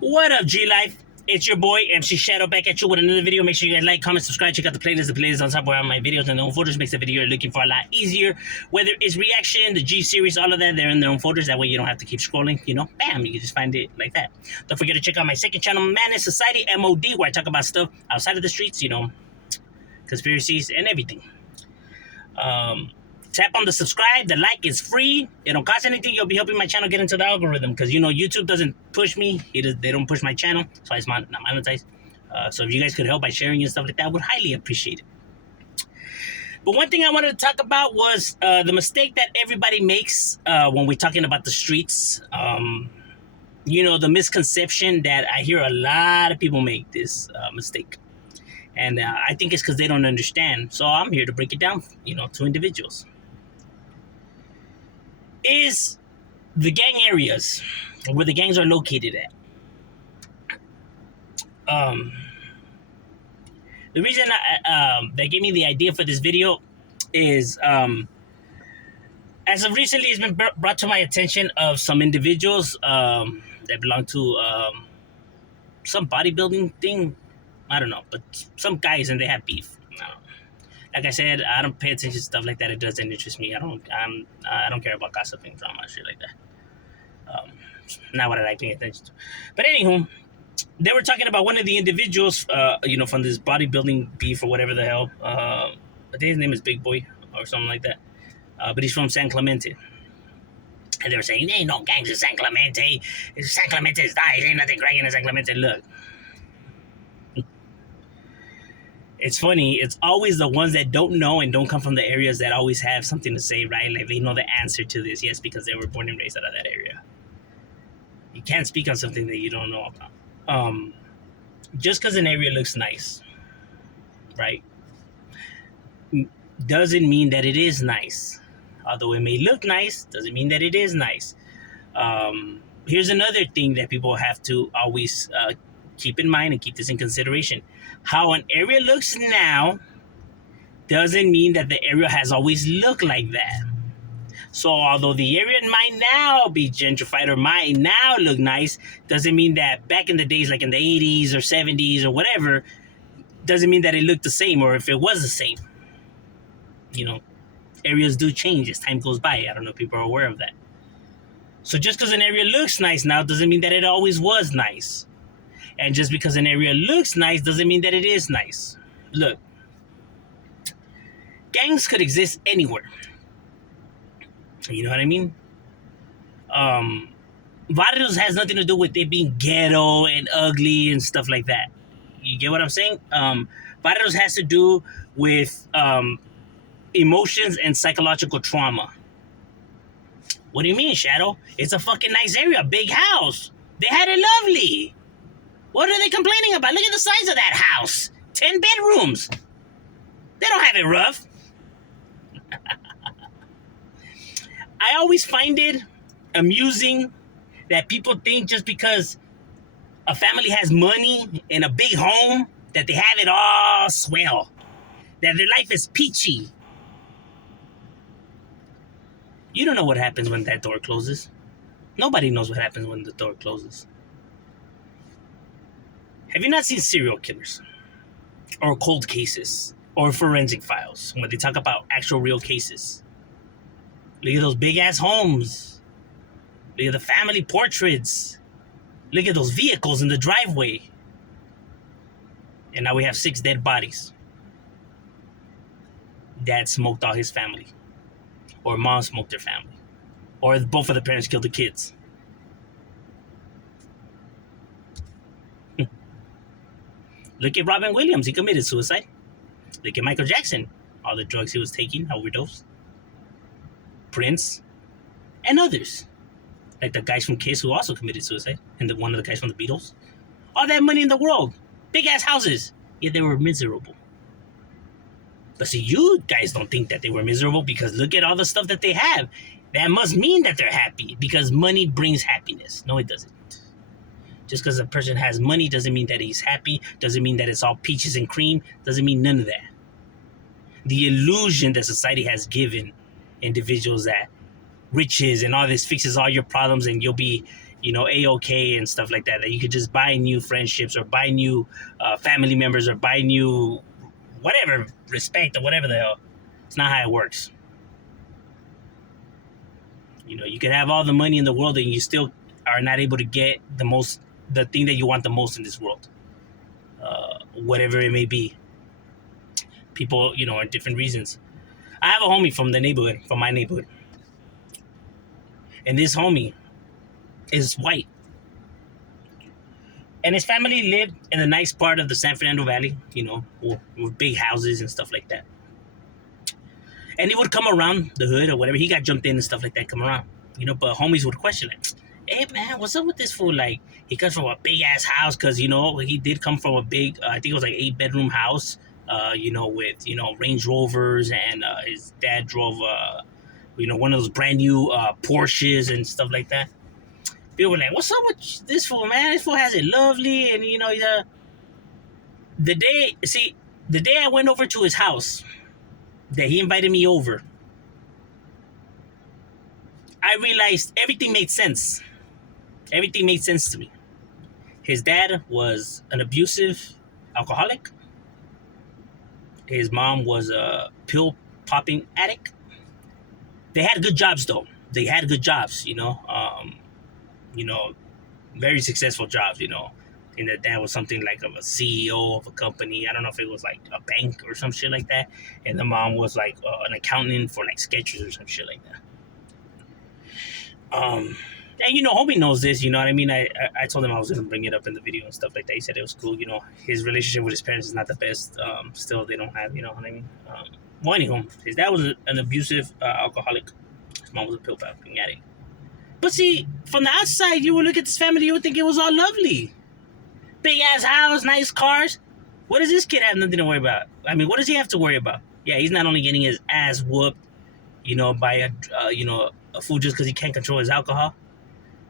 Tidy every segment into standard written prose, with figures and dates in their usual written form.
What up, G Life? It's your boy MC Shadow back at you with another video. Make sure you guys like, comment, subscribe, check out the playlist. The playlist is on top where all my videos and their own folders makes the video you're looking for a lot easier. Whether it's reaction, the G series, all of that, they're in their own folders. That way you don't have to keep scrolling. Bam, you can just find it like that. Don't forget to check out my second channel, Man in Society, M.O.D, where I talk about stuff outside of the streets, conspiracies and everything. Tap on the subscribe. The like is free. It don't cost anything. You'll be helping my channel get into the algorithm because YouTube doesn't push me. They don't push my channel, so it's not monetized. So if you guys could help by sharing and stuff like that, I would highly appreciate it. But one thing I wanted to talk about was the mistake that everybody makes when we're talking about the streets. The misconception that I hear a lot of people make this mistake. And I think it's because they don't understand. So I'm here to break it down, to individuals. Is the gang areas where the gangs are located at. The reason that gave me the idea for this video is as of recently, it's been brought to my attention of some individuals that belong to some bodybuilding thing. I don't know, but some guys and they have beef. Like I said, I don't pay attention to stuff like that. It doesn't interest me. I don't care about gossiping, drama, shit like that. Not what I like paying attention to. But anywho, they were talking about one of the individuals, from this bodybuilding beef or whatever the hell. I think his name is Big Boy or something like that. But he's from San Clemente. And they were saying, there ain't no gangs in San Clemente. San Clemente is died. Ain't nothing cracking in San Clemente. Look. It's funny, it's always the ones that don't know and don't come from the areas that always have something to say, right? Like they know the answer to this, yes, because they were born and raised out of that area. You can't speak on something that you don't know about. Just because an area looks nice, right, doesn't mean that it is nice. Although it may look nice, doesn't mean that it is nice. Here's another thing that people have to always keep in mind and keep this in consideration. How an area looks now doesn't mean that the area has always looked like that. So although the area might now be gentrified or might now look nice, doesn't mean that back in the days, like in the 80s or 70s or whatever, doesn't mean that it looked the same or if it was the same. Areas do change as time goes by. I don't know if people are aware of that. So just because an area looks nice now doesn't mean that it always was nice. And just because an area looks nice doesn't mean that it is nice. Look, gangs could exist anywhere. You know what I mean? Barrios has nothing to do with it being ghetto and ugly and stuff like that. You get what I'm saying? Barrios has to do with emotions and psychological trauma. What do you mean, Shadow? It's a fucking nice area, big house. They had it lovely. What are they complaining about? Look at the size of that house. 10 bedrooms. They don't have it rough. I always find it amusing that people think just because a family has money and a big home that they have it all swell. That their life is peachy. You don't know what happens when that door closes. Nobody knows what happens when the door closes. Have you not seen serial killers or cold cases or forensic files when they talk about actual real cases? Look at those big ass homes. Look at the family portraits. Look at those vehicles in the driveway. And now we have 6 dead bodies. Dad smoked all his family. Or mom smoked their family. Or both of the parents killed the kids. Look at Robin Williams. He committed suicide. Look at Michael Jackson. All the drugs he was taking, overdose. Prince. And others. Like the guys from Kiss who also committed suicide. And one of the guys from the Beatles. All that money in the world. Big ass houses. Yet they were miserable. But see, you guys don't think that they were miserable because look at all the stuff that they have. That must mean that they're happy because money brings happiness. No, it doesn't. Just because a person has money doesn't mean that he's happy, doesn't mean that it's all peaches and cream, doesn't mean none of that. The illusion that society has given individuals that riches and all this fixes all your problems and you'll be a-okay and stuff like that. That you could just buy new friendships or buy new family members or buy new whatever respect or whatever the hell. It's not how it works. You can have all the money in the world and you still are not able to get the thing that you want the most in this world, whatever it may be. People, are different reasons. I have a homie from my neighborhood, and this homie is white, and his family lived in a nice part of the San Fernando Valley, with big houses and stuff like that. And he would come around the hood or whatever. He got jumped in and stuff like that, come around. But homies would question like, hey man, what's up with this fool? Like, he comes from a big ass house because, he did come from a big, I think it was like 8-bedroom house, with, Range Rovers, and his dad drove, one of those brand new Porsches and stuff like that. People were like, what's up with this fool, man? This fool has it lovely. And, the day I went over to his house, that he invited me over, I realized everything made sense. Everything made sense to me. His dad was an abusive alcoholic. His mom was a pill popping addict. They had good jobs though. They had good jobs, very successful jobs, And the dad was something like of a CEO of a company. I don't know if it was like a bank or some shit like that. And the mom was like an accountant for like Skechers or some shit like that. And homie knows this, you know what I mean? I told him I was gonna bring it up in the video and stuff like that. He said it was cool, his relationship with his parents is not the best. Still they don't have, you know what I mean? Well, anyhow, his dad was an abusive alcoholic. His mom was a pill popping addict. But see, from the outside, you would look at this family, you would think it was all lovely. Big ass house, nice cars. What does this kid have nothing to worry about? I mean, what does he have to worry about? Yeah, he's not only getting his ass whooped, by a fool just because he can't control his alcohol.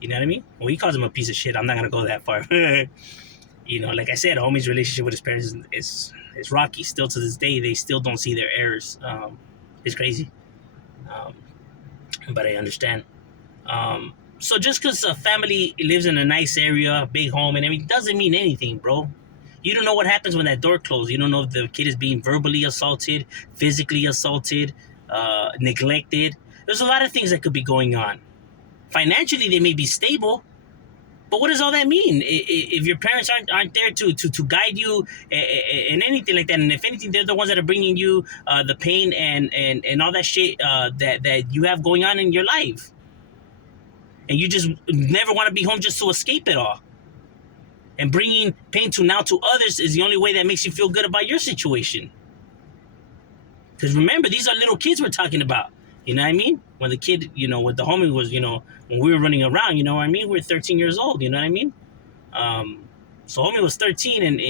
You know what I mean? Well, he calls him a piece of shit. I'm not gonna go that far. Like I said, homie's relationship with his parents is rocky. Still to this day, they still don't see their errors. It's crazy. But I understand. So just because a family lives in a nice area, a big home and everything, doesn't mean anything, bro. You don't know what happens when that door closes. You don't know if the kid is being verbally assaulted, physically assaulted, neglected. There's a lot of things that could be going on. Financially, they may be stable, but what does all that mean? If your parents aren't there to guide you and anything like that, and if anything, they're the ones that are bringing you the pain and all that shit that you have going on in your life. And you just never want to be home just to escape it all. And bringing pain to others is the only way that makes you feel good about your situation. Because remember, these are little kids we're talking about. You know what I mean? When the kid, with the homie was, when we were running around, you know what I mean? We were 13 years old, you know what I mean? So homie was 13 and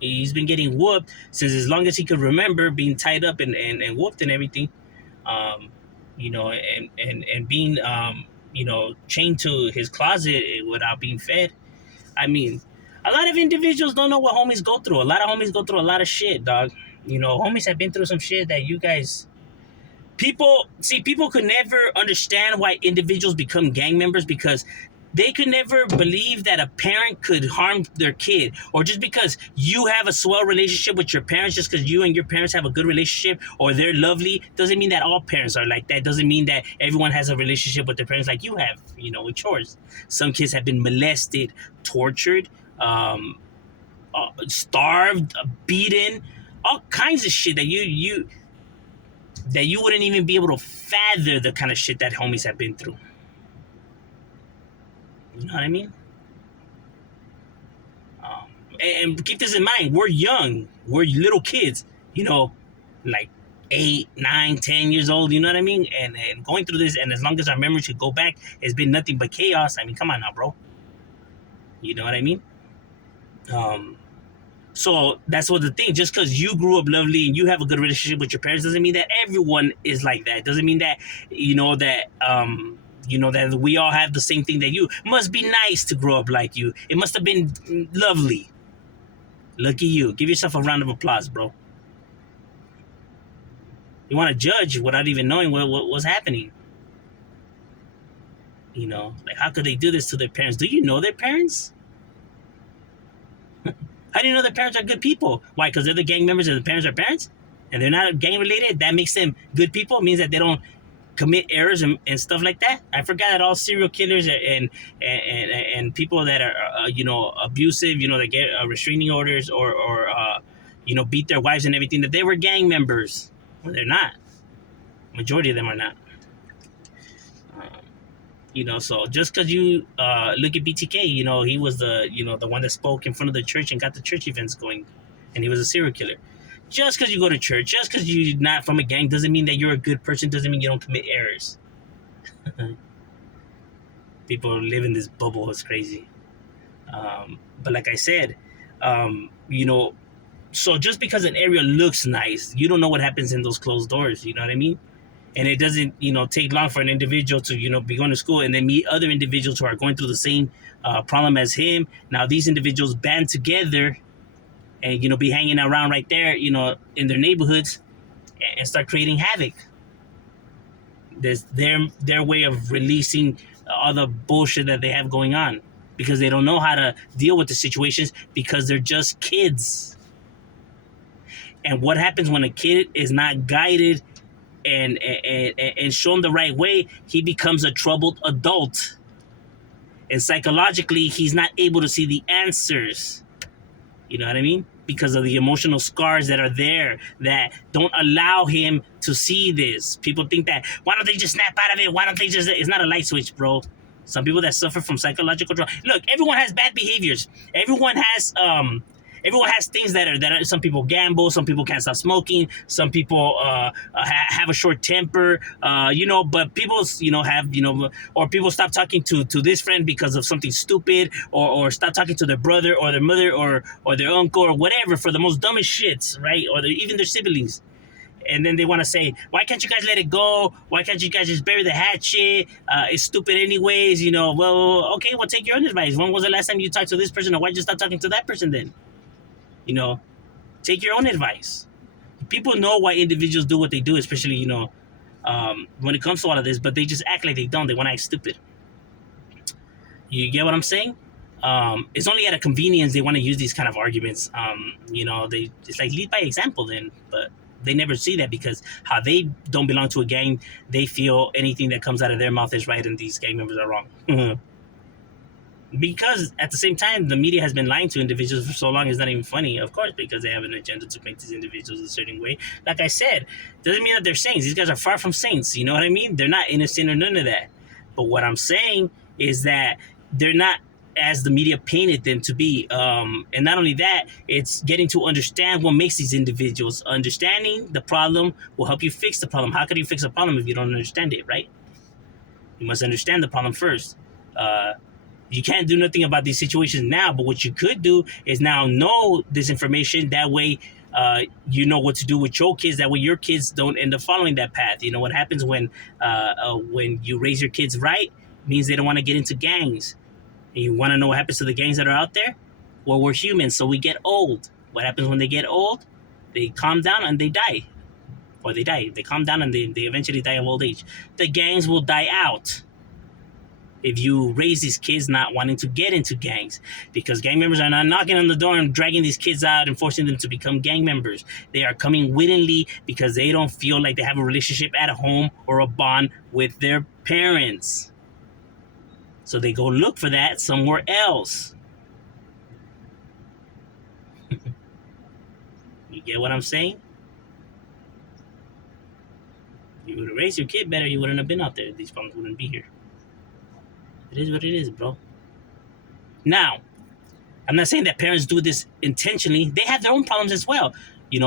he's been getting whooped since as long as he could remember, being tied up and whooped and everything. And being, chained to his closet without being fed. I mean, a lot of individuals don't know what homies go through. A lot of homies go through a lot of shit, dog. Homies have been through some shit that you guys... People could never understand why individuals become gang members, because they could never believe that a parent could harm their kid. Or just because you have a swell relationship with your parents, just because you and your parents have a good relationship or they're lovely, doesn't mean that all parents are like that. Doesn't mean that everyone has a relationship with their parents like you have, with yours. Some kids have been molested, tortured, starved, beaten, all kinds of shit that you wouldn't even be able to fathom the kind of shit that homies have been through. You know what I mean? And keep this in mind. We're young. We're little kids. Like 8, 9, 10 years old. You know what I mean? And going through this, and as long as our memory should go back, it's been nothing but chaos. I mean, come on now, bro. You know what I mean? So that's what the thing. Just because you grew up lovely and you have a good relationship with your parents doesn't mean that everyone is like that. Doesn't mean that that we all have the same thing that you. Must be nice to grow up like you. It must have been lovely. Lucky you. Give yourself a round of applause, bro. You want to judge without even knowing what's happening. Like, how could they do this to their parents? Do you know their parents? How do you know their parents are good people? Why? Because they're the gang members and the parents are parents? And they're not gang related? That makes them good people? It means that they don't commit errors and stuff like that? I forgot that all serial killers and people that are, abusive, that get restraining orders or beat their wives and everything, that they were gang members. Well, they're not. Majority of them are not. So just because you look at BTK, he was the one that spoke in front of the church and got the church events going, and he was a serial killer. Just because you go to church, just because you're not from a gang, doesn't mean that you're a good person. Doesn't mean you don't commit errors. People live in this bubble. It's crazy. But like I said, so just because an area looks nice, you don't know what happens in those closed doors. You know what I mean? And it doesn't take long for an individual to be going to school and then meet other individuals who are going through the same problem as him. Now these individuals band together and be hanging around right there in their neighborhoods and start creating havoc. There's their way of releasing all the bullshit that they have going on, because they don't know how to deal with the situations, because they're just kids. And what happens when a kid is not guided and shown the right way? He becomes a troubled adult, and psychologically he's not able to see the answers. You know what I mean? Because of the emotional scars that are there that don't allow him to see this. People think that, why don't they just snap out of it? Why don't they just... It's not a light switch, bro. Some people that suffer from psychological trauma. Look, everyone has bad behaviors. Everyone has things that are. Some people gamble. Some people can't stop smoking. Some people have a short temper. But people have or people stop talking to this friend because of something stupid, or stop talking to their brother or their mother or their uncle or whatever, for the most dumbest shits, right? Or even their siblings. And then they want to say, why can't you guys let it go? Why can't you guys just bury the hatchet? It's stupid anyways. Well, okay, well, take your own advice. When was the last time you talked to this person? Or why'd you stop talking to that person then? Take your own advice. People know why individuals do what they do, especially, when it comes to all of this, but they just act like they don't. They want to act stupid. You get what I'm saying? It's only at a convenience they want to use these kind of arguments. It's like lead by example then, but they never see that, because how they don't belong to a gang, they feel anything that comes out of their mouth is right and these gang members are wrong. Because at the same time, the media has been lying to individuals for so long, it's not even funny, of course, because they have an agenda to make these individuals a certain way. Like I said, doesn't mean that they're saints. These guys are far from saints. You know what I mean? They're not innocent or none of that. But what I'm saying is that they're not as the media painted them to be. And not only that, it's getting to understand what makes these individuals. Understanding the problem will help you fix the problem. How can you fix a problem if you don't understand it, right? You must understand the problem first. You can't do nothing about these situations now, but what you could do is now know this information. That way, you know what to do with your kids. That way your kids don't end up following that path. What happens when you raise your kids right, means they don't want to get into gangs. And you want to know what happens to the gangs that are out there? Well, we're humans, so we get old. What happens when they get old? They calm down and they die. Or they die. They calm down and they eventually die of old age. The gangs will die out if you raise these kids not wanting to get into gangs, because gang members are not knocking on the door and dragging these kids out and forcing them to become gang members. They are coming willingly because they don't feel like they have a relationship at home or a bond with their parents. So they go look for that somewhere else. You get what I'm saying? You would have raised your kid better, you wouldn't have been out there. These problems wouldn't be here. It is what it is, bro. Now, I'm not saying that parents do this intentionally. They have their own problems as well.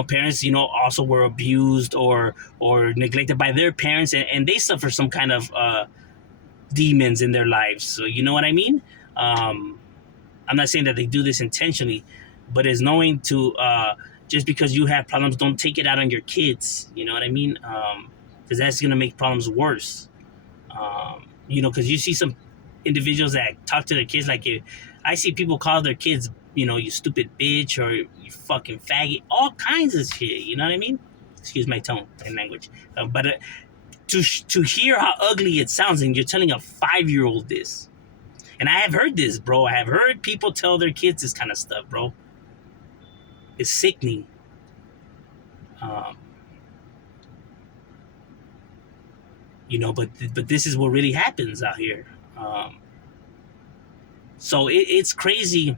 Parents, also were abused or neglected by their parents, and they suffer some kind of demons in their lives. So you know what I mean? I'm not saying that they do this intentionally, but it's knowing to just because you have problems, don't take it out on your kids. You know what I mean? Because that's gonna make problems worse. Because you see some individuals that talk to their kids like it. I see people call their kids, you stupid bitch or you fucking faggot, all kinds of shit. You know what I mean? Excuse my tone and language, but to hear how ugly it sounds, and you're telling a 5-year-old this. And I have heard this, bro. I have heard people tell their kids this kind of stuff, bro. It's sickening. Um, but this is what really happens out here. So it's crazy,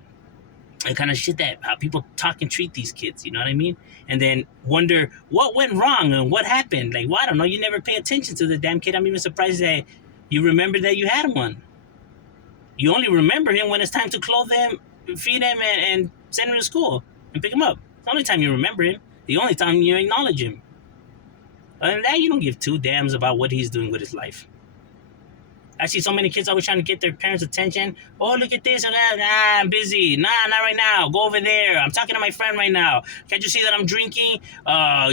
the kind of shit that how people talk and treat these kids. You know what I mean? And then wonder what went wrong and what happened. Like, well, I don't know. You never pay attention to the damn kid. I'm even surprised that you remember that you had one. You only remember him when it's time to clothe him, feed him, and send him to school and pick him up. It's the only time you remember him. The only time you acknowledge him. Other than that, you don't give two damns about what he's doing with his life. I see so many kids always trying to get their parents' attention. Oh, look at this or that. Nah, I'm busy. Nah, not right now. Go over there. I'm talking to my friend right now. Can't you see that I'm drinking? I'm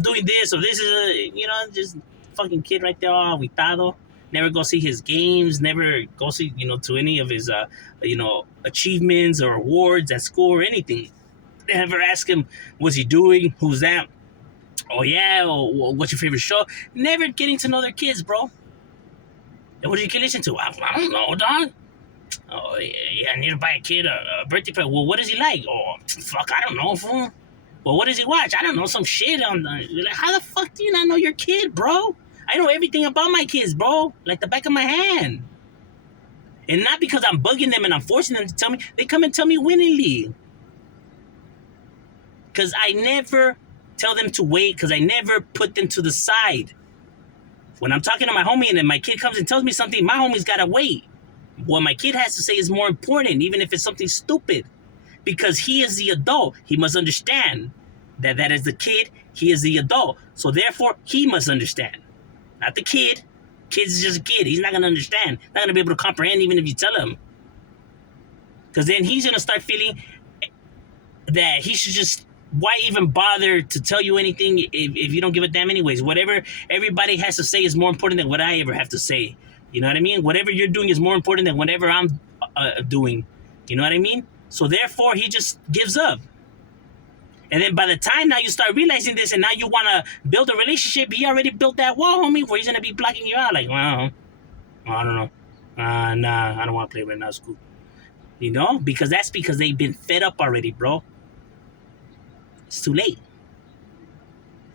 doing this or this is just fucking kid right there, all aguitado. Never go see his games. Never go see to any of his achievements or awards at school or anything. Never ask him what's he doing, who's that. Oh yeah, what's your favorite show? Never getting to know their kids, bro. And what do you can listen to? I don't know, dog. Oh, yeah, I need to buy a kid a birthday present. Well, what is he like? Oh, fuck, I don't know, fool. Well, what does he watch? I don't know, some shit on the... Like, how the fuck do you not know your kid, bro? I know everything about my kids, bro. Like the back of my hand. And not because I'm bugging them and I'm forcing them to tell me. They come and tell me willingly. Because I never tell them to wait. Because I never put them to the side. When I'm talking to my homie and then my kid comes and tells me something, my homie's got to wait. What my kid has to say is more important, even if it's something stupid. Because he is the adult. He must understand that is the kid. He is the adult. So therefore, he must understand. Not the kid. Kid's just a kid. He's not going to understand. Not going to be able to comprehend even if you tell him. Because then he's going to start feeling that he should just... Why even bother to tell you anything if you don't give a damn anyways? Whatever everybody has to say is more important than what I ever have to say. You know what I mean? Whatever you're doing is more important than whatever I'm doing. You know what I mean? So therefore, he just gives up. And then by the time now you start realizing this and now you want to build a relationship, he already built that wall, homie, where he's going to be blocking you out. Like, well, I don't know. Nah, I don't want to play right now. It's cool. You know? Because they've been fed up already, bro. It's too late.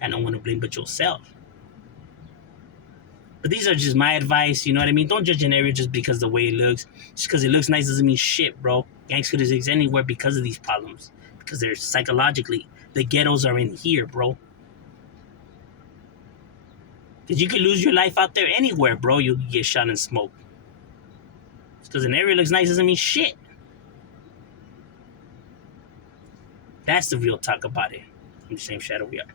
I don't want to blame but yourself. But these are just my advice, you know what I mean? Don't judge an area just because the way it looks. Just because it looks nice doesn't mean shit, bro. Gangs could exist anywhere because of these problems. Because they're psychologically. The ghettos are in here, bro. Because you could lose your life out there anywhere, bro. You could get shot and smoked. Just because an area looks nice doesn't mean shit. That's the real talk about it. I'm the same shadow we are.